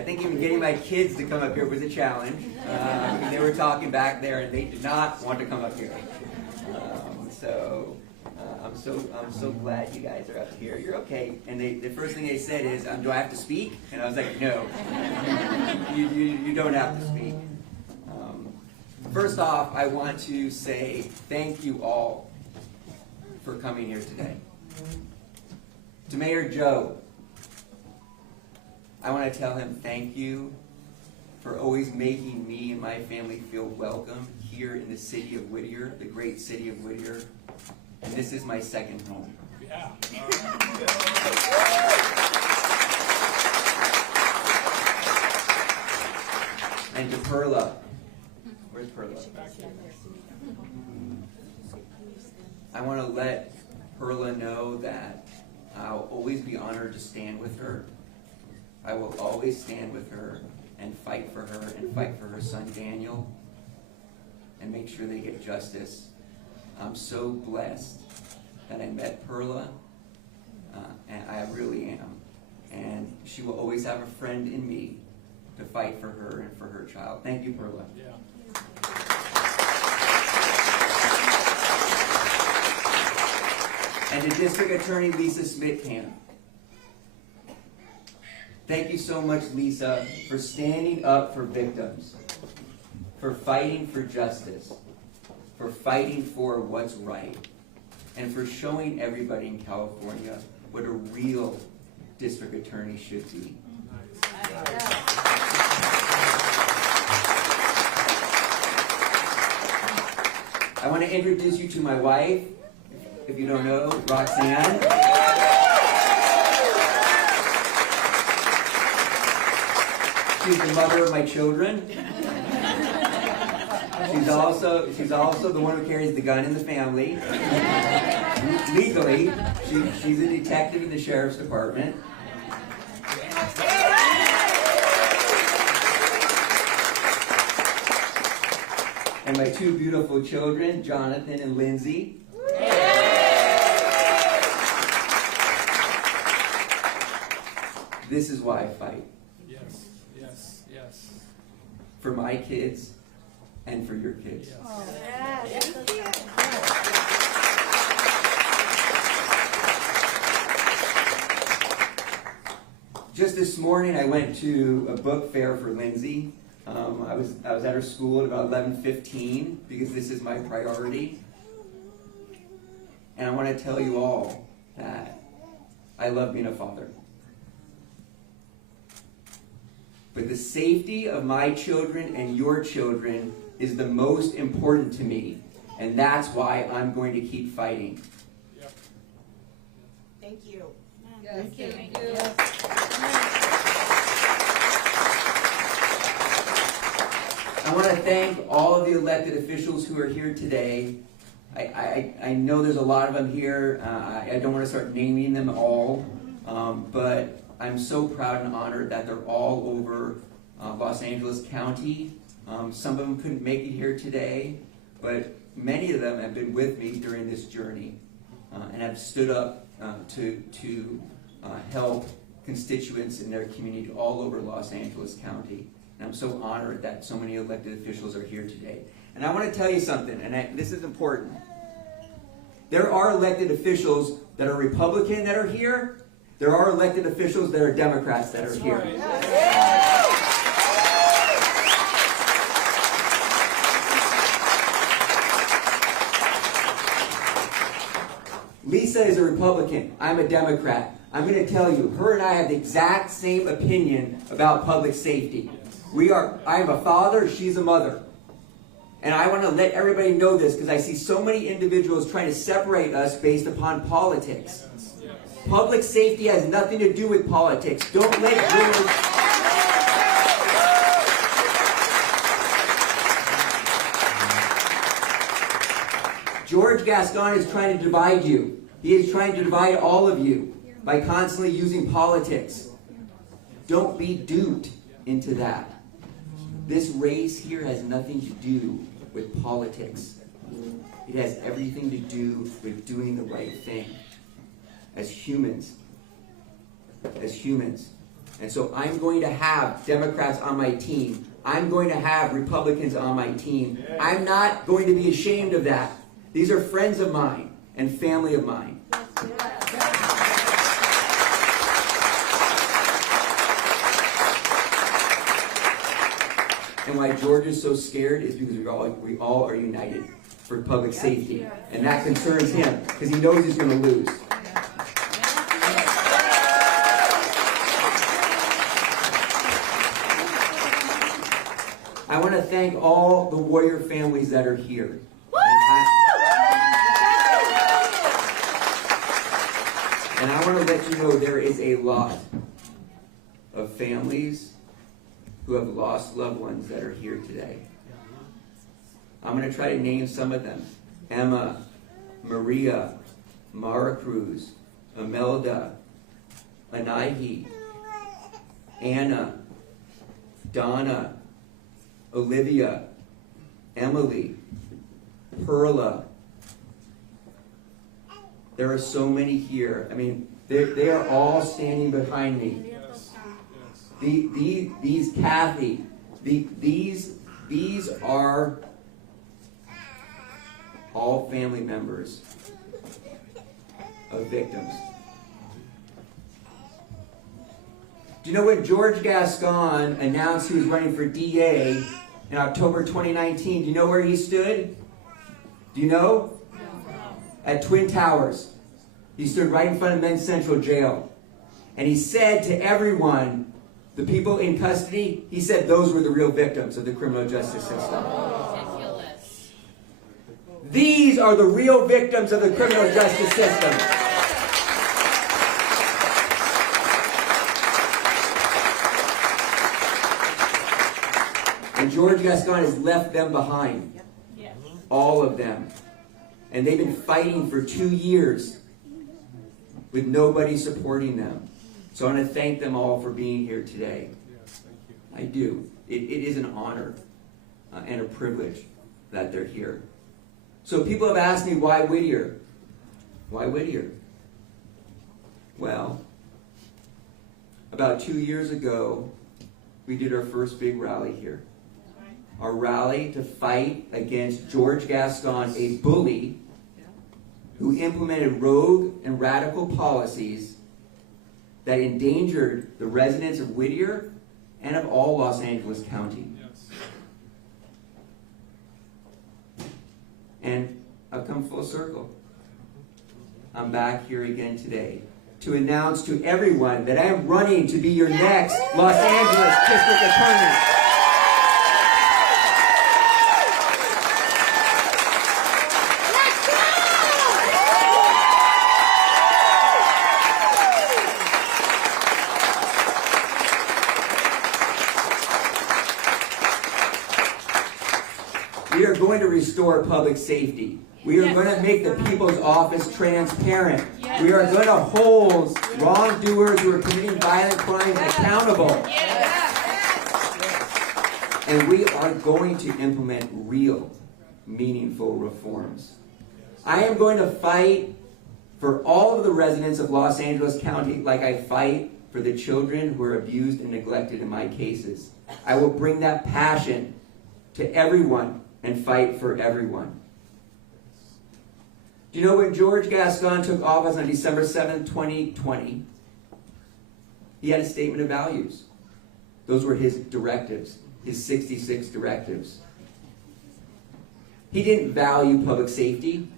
I think even getting my kids to come up here was a challenge. They were talking back there, and they did not want to come up here. I'm so glad you guys are up here. You're okay. And the first thing they said is, do I have to speak? And I was like, no, you don't have to speak. First off, I want to say thank you all for coming here today. To Mayor Joe, I want to tell him thank you for always making me and my family feel welcome here in the city of Whittier, the great city of Whittier. And this is my second home. Yeah. And to Perla. Where's Perla? I want to let Perla know that I'll always be honored to stand with her. I will always stand with her and fight for her and fight for her son Daniel and make sure they get justice. I'm so blessed that I met Perla, and I really am. And she will always have a friend in me to fight for her and for her child. Thank you, Perla. Yeah. And to District Attorney Lisa Smithkamp. Thank you so much, Lisa, for standing up for victims, for fighting for justice, for fighting for what's right, and for showing everybody in California what a real district attorney should be. I want to introduce you to my wife, if you don't know, Roxanne. She's the mother of my children. She's also the one who carries the gun in the family. Legally, she's a detective in the sheriff's department. And my two beautiful children, Jonathan and Lindsay. This is why I fight. Yes, yes, yes. For my kids and for your kids. Yes. Oh, yes. Just this morning, I went to a book fair for Lindsay. I was at her school at about 11:15 because this is my priority. And I want to tell you all that I love being a father. But the safety of my children and your children is the most important to me. And that's why I'm going to keep fighting. Yep. Thank you. Yes, Thank you. thank you. Yes. I want to thank all of the elected officials who are here today. I know there's a lot of them here. I don't want to start naming them all, but I'm so proud and honored that they're all over Los Angeles County. Some of them couldn't make it here today, but many of them have been with me during this journey and have stood up to help constituents in their community all over Los Angeles County. And I'm so honored that so many elected officials are here today. And I want to tell you something, and this is important. There are elected officials that are Republican that are here. There are elected officials that are Democrats that are here. Right. Lisa is a Republican. I'm a Democrat. I'm going to tell you, her and I have the exact same opinion about public safety. I am a father, she's a mother. And I want to let everybody know this because I see so many individuals trying to separate us based upon politics. Public safety has nothing to do with politics. Don't let George Gascón is trying to divide you. He is trying to divide all of you by constantly using politics. Don't be duped into that. This race here has nothing to do with politics. It has everything to do with doing the right thing. As humans, And so I'm going to have Democrats on my team. I'm going to have Republicans on my team. I'm not going to be ashamed of that. These are friends of mine and family of mine. And why George is so scared is because we all are united for public safety. And that concerns him because he knows he's going to lose. I want to thank all the warrior families that are here. And I want to let you know there is a lot of families who have lost loved ones that are here today. I'm going to try to name some of them. Emma, Maria, Mara Cruz, Imelda, Anahi, Anna, Donna, Olivia, Emily, Perla. There are so many here. I mean, they are all standing behind me. These Kathy, these are all family members of victims. Do you know when George Gascón announced he was running for DA in October 2019? Do you know where he stood? Do you know? At Twin Towers. He stood right in front of Men's Central Jail. And he said to everyone, the people in custody, he said those were the real victims of the criminal justice system. Ridiculous. These are the real victims of the criminal justice system. And George Gascón has left them behind. All of them. And they've been fighting for 2 years with nobody supporting them. So I want to thank them all for being here today. Yes, thank you. I do. It is an honor and a privilege that they're here. So people have asked me, why Whittier? Why Whittier? Well, about 2 years ago, we did our first big rally here. Our rally to fight against George Gascón, a bully who implemented rogue and radical policies that endangered the residents of Whittier and of all Los Angeles County. Yes. And I've come full circle. I'm back here again today to announce to everyone that I am running to be your next Los Angeles District Attorney. We are going to restore public safety. We are going to make the people's office transparent. We are going to hold wrongdoers who are committing violent crimes accountable. And we are going to implement real, meaningful reforms. I am going to fight for all of the residents of Los Angeles County like I fight for the children who are abused and neglected in my cases. I will bring that passion to everyone and fight for everyone. Do you know when George Gascón took office on December 7, 2020, he had a statement of values. Those were his directives, his 66 directives. He didn't value public safety.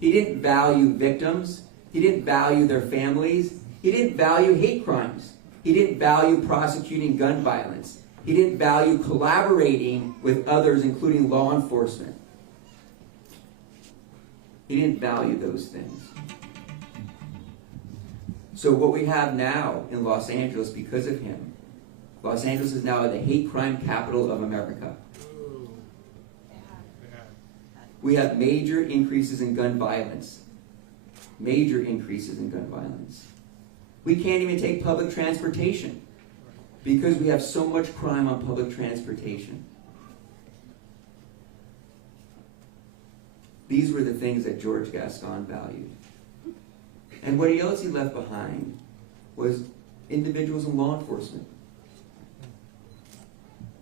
He didn't value victims. He didn't value their families. He didn't value hate crimes. He didn't value prosecuting gun violence. He didn't value collaborating with others, including law enforcement. He didn't value those things. So what we have now in Los Angeles, because of him, Los Angeles is now the hate crime capital of America. Ooh. Yeah. We have major increases in gun violence. Major increases in gun violence. We can't even take public transportation because we have so much crime on public transportation. These were the things that George Gascón valued. And what else he left behind was individuals in law enforcement.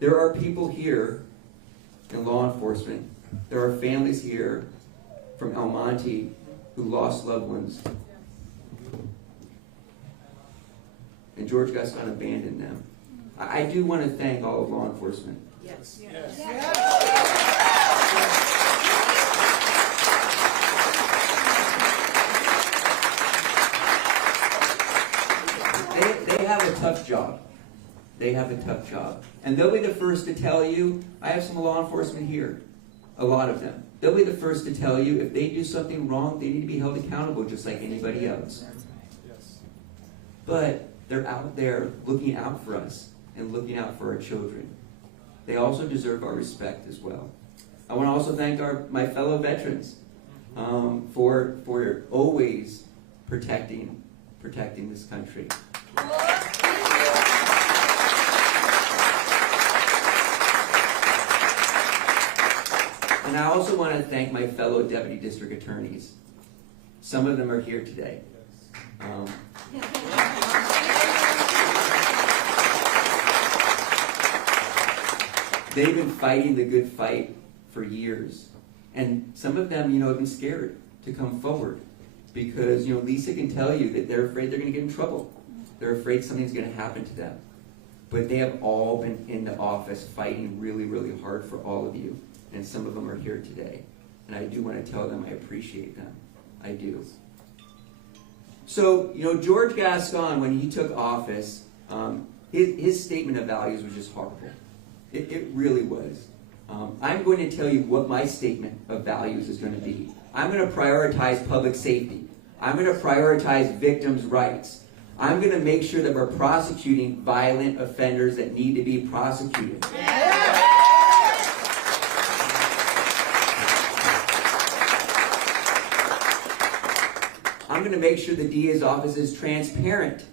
There are people here in law enforcement. There are families here from El Monte who lost loved ones. And George Gascón abandoned them. I do want to thank all of law enforcement. Yes. They have a tough job. They have a tough job. And they'll be the first to tell you, I have some law enforcement here, a lot of them. They'll be the first to tell you if they do something wrong, they need to be held accountable just like anybody else. Yes. But they're out there looking out for us and looking out for our children. They also deserve our respect as well. I want to also thank my fellow veterans for always protecting this country. And I also want to thank my fellow deputy district attorneys. Some of them are here today. They've been fighting the good fight for years. And some of them, have been scared to come forward because, Lisa can tell you that they're afraid they're going to get in trouble. They're afraid something's going to happen to them. But they have all been in the office fighting really, really hard for all of you. And some of them are here today. And I do want to tell them I appreciate them. I do. So, George Gascón, when he took office, his statement of values was just horrible. It really was. I'm going to tell you what my statement of values is going to be. I'm going to prioritize public safety. I'm going to prioritize victims' rights. I'm going to make sure that we're prosecuting violent offenders that need to be prosecuted. I'm going to make sure the DA's office is transparent.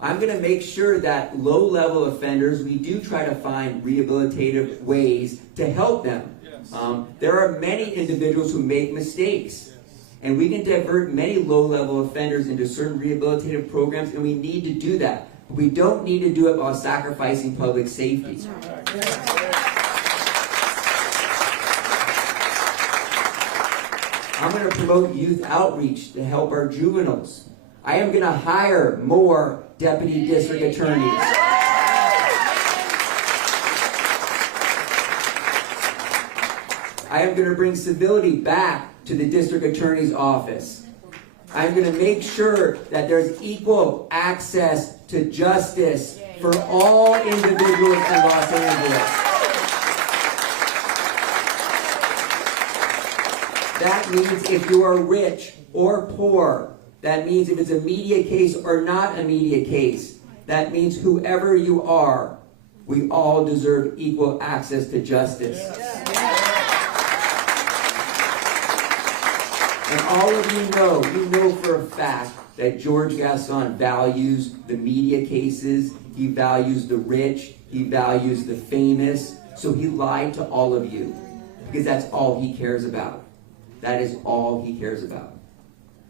I'm going to make sure that low-level offenders, we do try to find rehabilitative ways to help them. Yes. There are many individuals who make mistakes. And we can divert many low-level offenders into certain rehabilitative programs, and we need to do that. But we don't need to do it while sacrificing public safety. I'm going to promote youth outreach to help our juveniles. I am going to hire more deputy district attorneys. I am going to bring civility back to the district attorney's office. I'm going to make sure that there's equal access to justice for all individuals in Los Angeles. That means if you are rich or poor, that means if it's a media case or not a media case, that means whoever you are, we all deserve equal access to justice. And all of you know for a fact that George Gascón values the media cases, he values the rich, he values the famous, so he lied to all of you because that's all he cares about. That is all he cares about.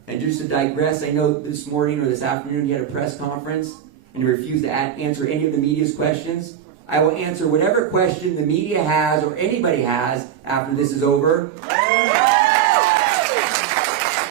And just to digress, I know this morning or this afternoon he had a press conference and he refused to answer any of the media's questions. I will answer whatever question the media has or anybody has after this is over.